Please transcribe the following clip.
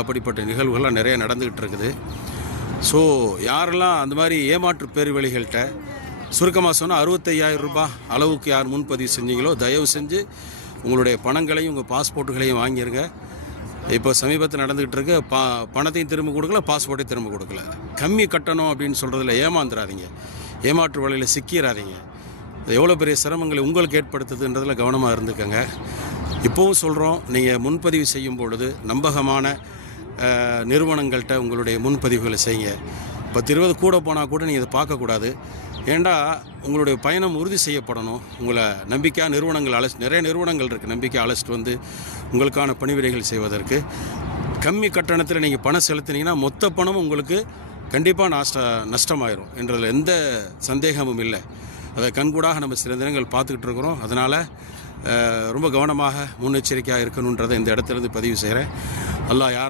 அப்படிப்பட்ட நிகழ்வுகள்லாம் நிறைய நடந்துக்கிட்டு இருக்குது. ஸோ யாரெல்லாம் அந்த மாதிரி ஏமாற்று பேர்வழிகள்கிட்ட சுருக்கமாக சொன்னால் 65,000 ரூபாய் அளவுக்கு யார் முன்பதிவு செஞ்சீங்களோ தயவு செஞ்சு உங்களுடைய பணங்களையும் உங்கள் பாஸ்போர்ட்டுகளையும் வாங்கிடுங்க. இப்போ சமீபத்தில் நடந்துக்கிட்டு இருக்க பணத்தையும் திரும்ப கொடுக்கல, பாஸ்போர்ட்டையும் திரும்ப கொடுக்கல. கம்மி கட்டணம் அப்படின்னு சொல்கிறதுல ஏமாந்துடாதீங்க, ஏமாற்று வழியில் சிக்கிறாதீங்க. எவ்வளோ பெரிய சிரமங்களை உங்களுக்கு ஏற்படுத்துதுன்றதில் கவனமாக இருந்துக்கங்க. இப்போவும் சொல்கிறோம், நீங்கள் முன்பதிவு செய்யும் பொழுது நம்பகமான நிறுவனங்கள்கிட்ட உங்களுடைய முன்பதிவுகளை செய்யுங்க. 10-20 கூட போனால் கூட நீங்கள் இதை பார்க்கக்கூடாது. ஏண்டா உங்களுடைய பயணம் உறுதி செய்யப்படணும். உங்களை நம்பிக்கையாக நிறுவனங்கள் நிறைய நிறுவனங்கள் இருக்குது, நம்பிக்கை அழைச்சிட்டு வந்து உங்களுக்கான பணிவிடைகள் செய்வதற்கு. கம்மி கட்டணத்தில் நீங்கள் பணம் செலுத்தினீங்கன்னா மொத்த பணமும் உங்களுக்கு கண்டிப்பாக நஷ்டமாயிரும் என்றதில் எந்த சந்தேகமும் இல்லை. அதை கண்கூடாக நம்ம சில தினங்கள் பார்த்துக்கிட்டு இருக்கிறோம். அதனால் ரொம்ப கவனமாக முன்னெச்சரிக்கையாக இருக்கணுன்றதை இந்த இடத்துலேருந்து பதிவு செய்கிறேன். அல்லாஹ் யார்